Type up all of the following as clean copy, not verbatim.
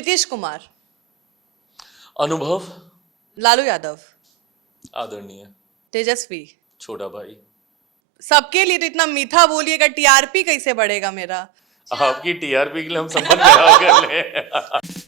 नीतीश कुमार, अनुभव, लालू यादव, आदरणीय, तेजस्वी। छोटा भाई। सबके लिए तो इतना मीठा बोलिएगा, टीआरपी कैसे बढ़ेगा मेरा। आपकी टीआरपी के लिए हम संबंध खराब कर ले।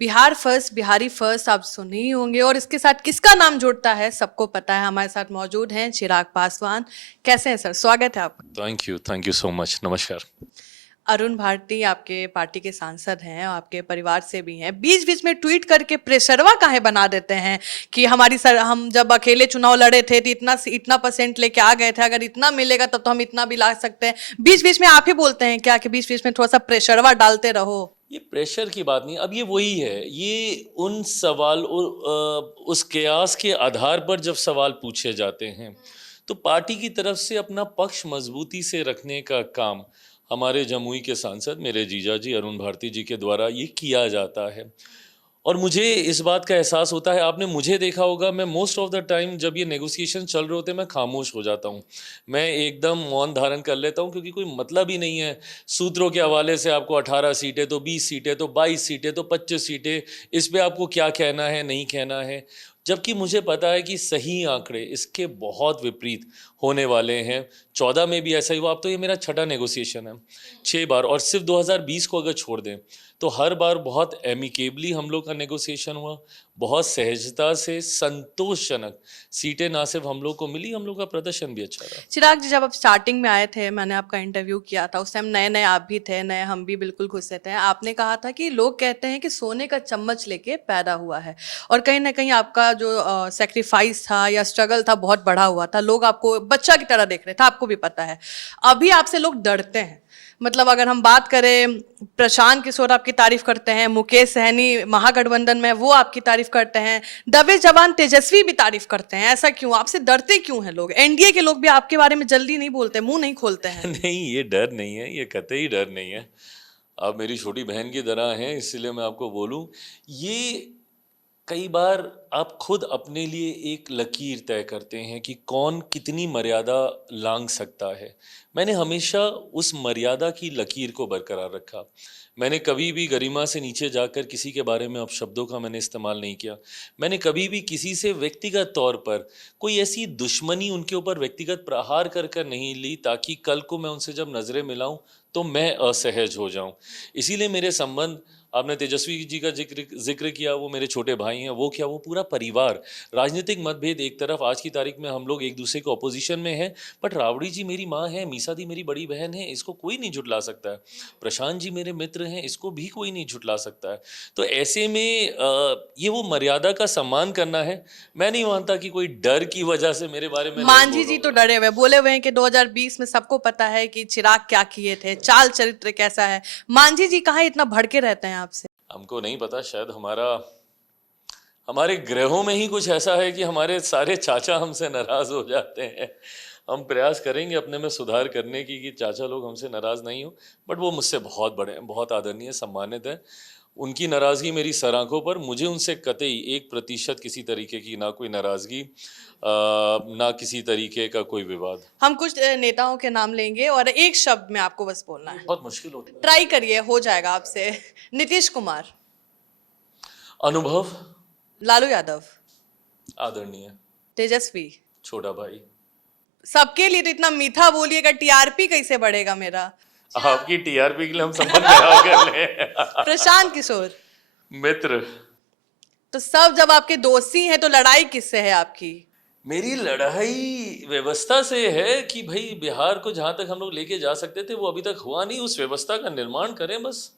बिहार फर्स्ट, बिहारी फर्स्ट आप सुने ही होंगे, और इसके साथ किसका नाम जुड़ता है सबको पता है। हमारे साथ मौजूद हैं चिराग पासवान। कैसे हैं सर, स्वागत है आपका। थैंक यू सो मच, नमस्कार। अरुण भारती आपके पार्टी के सांसद हैं, आपके परिवार से भी हैं। बीच बीच में ट्वीट करके प्रेशरवा काहे बना देते हैं कि हमारी सर, हम जब अकेले चुनाव लड़े थे तो इतना परसेंट लेके आ गए थे, अगर इतना मिलेगा तब तो हम इतना भी ला सकते हैं। बीच बीच में आप ही बोलते हैं क्या कि बीच बीच में थोड़ा सा प्रेशरवा डालते रहो। ये प्रेशर की बात नहीं, अब ये वही है, ये उन सवाल उस कयास के आधार पर जब सवाल पूछे जाते हैं तो पार्टी की तरफ से अपना पक्ष मजबूती से रखने का काम हमारे जमुई के सांसद मेरे जीजा जी अरुण भारती जी के द्वारा ये किया जाता है। और मुझे इस बात का एहसास होता है, आपने मुझे देखा होगा, मैं मोस्ट ऑफ द टाइम जब ये नेगोशिएशन चल रहे होते हैं मैं खामोश हो जाता हूँ, मैं एकदम मौन धारण कर लेता हूँ, क्योंकि कोई मतलब ही नहीं है सूत्रों के हवाले से आपको 18 सीटें तो 20 सीटें तो 22 सीटें तो 25 सीटें, इस पे आपको क्या कहना है नहीं कहना है, जबकि मुझे पता है कि सही आंकड़े इसके बहुत विपरीत होने वाले हैं। 14 में भी ऐसा ही हुआ, अब तो ये मेरा छठा नेगोशिएशन है, 6 बार, और सिर्फ 2020 को अगर छोड़ दें तो हर बार बहुत एमिकेबली हम लोग का नेगोशिएशन हुआ, बहुत सहजता से, संतोषजनक सीटें ना सिर्फ हम लोग को मिली, हम लोग का प्रदर्शन भी अच्छा रहा। चिराग जी, जब आप स्टार्टिंग में आए थे, मैंने आपका इंटरव्यू किया था, उस टाइम नए नए आप भी थे, नए हम भी बिल्कुल खुश थे। आपने कहा था कि लोग कहते हैं कि सोने का चम्मच लेके पैदा हुआ है, और कहीं ना कहीं आपका जो सेक्रीफाइस था या स्ट्रगल था बहुत बड़ा हुआ था। लोग आपको बच्चा की तरह देख रहे थे, आपको भी पता है। अभी आपसे लोग डरते हैं। मतलब अगर हम बात करें, प्रशांत किशोर आपकी तारीफ करते हैं, मुकेश सहनी महागठबंधन में वो आपकी तारीफ करते हैं, दबे जवान तेजस्वी भी तारीफ करते हैं। ऐसा क्यों, आपसे डरते क्यों हैं लोग? एनडीए के लोग भी आपके बारे में जल्दी नहीं बोलते, मुंह नहीं खोलते हैं। नहीं, ये डर नहीं है, ये कतई डर नहीं है। आप मेरी छोटी बहन की तरह हैं, इसलिए मैं आपको बोलूं, ये कई बार आप खुद अपने लिए एक लकीर तय करते हैं कि कौन कितनी मर्यादा लांघ सकता है। मैंने हमेशा उस मर्यादा की लकीर को बरकरार रखा। मैंने कभी भी गरिमा से नीचे जाकर किसी के बारे में अपशब्दों का मैंने इस्तेमाल नहीं किया। मैंने कभी भी किसी से व्यक्तिगत तौर पर कोई ऐसी दुश्मनी उनके ऊपर व्यक्तिगत प्रहार कर कर नहीं ली, ताकि कल को मैं उनसे जब नज़रें मिलाऊं तो मैं असहज हो जाऊं। इसीलिए मेरे संबंध, आपने तेजस्वी जी का जिक्र किया, वो मेरे छोटे भाई हैं, वो क्या, वो पूरा परिवार। राजनीतिक मतभेद एक तरफ, आज की तारीख में हम लोग एक दूसरे के ऑपोजिशन में हैं, बट राबड़ी जी मेरी माँ है, मीसा दी मेरी बड़ी बहन है, इसको कोई नहीं झुटला सकता है। प्रशांत जी मेरे मित्र हैं, इसको भी कोई नहीं झुटला सकता है। तो ऐसे में ये वो मर्यादा का सम्मान करना है। मैं नहीं मानता कि कोई डर की वजह से मेरे बारे में मांझी जी तो डरे हुए, बोले हुए हैं कि 2020 में सबको पता है कि चिराग क्या किए थे, चाल चरित्र कैसा है। मांझी जी कहाँ इतना भड़के रहते हैं आपसे? हमको नहीं पता, शायद हमारे ग्रहों में ही कुछ ऐसा है कि हमारे सारे चाचा हमसे नाराज हो जाते हैं। हम प्रयास करेंगे अपने में सुधार करने की कि चाचा लोग हमसे नाराज नहीं हो, बट वो मुझसे बहुत बड़े हैं, बहुत आदरणीय, सम्मानित है। उनकी नाराज़गी मेरी सर आंखों पर, मुझे उनसे कतई 1% किसी तरीके की ना कोई नाराज़गी, ना किसी तरीके का कोई विवाद। हम कुछ नेताओं के नाम लेंगे और एक शब्द में आपको बस बोलना है। बहुत मुश्किल होता है, ट्राई करिए, हो जाएगा आपसे। नीतीश कुमार, अनुभव, लालू यादव, आदरणीय, तेजस्वी। छोटा भाई। सबके लिए तो इतना मीठा बोलिएगा, टीआरपी कैसे बढ़ेगा मेरा। आपकी टीआरपी के लिए हम संबंध खराब कर ले। प्रशांत किशोर, मित्र। तो सब जब आपके दोस्ती हैं तो लड़ाई किससे है आपकी? मेरी लड़ाई व्यवस्था से है कि भाई बिहार को जहां तक हम लोग लेके जा सकते थे वो अभी तक हुआ नहीं, उस व्यवस्था का निर्माण करें बस।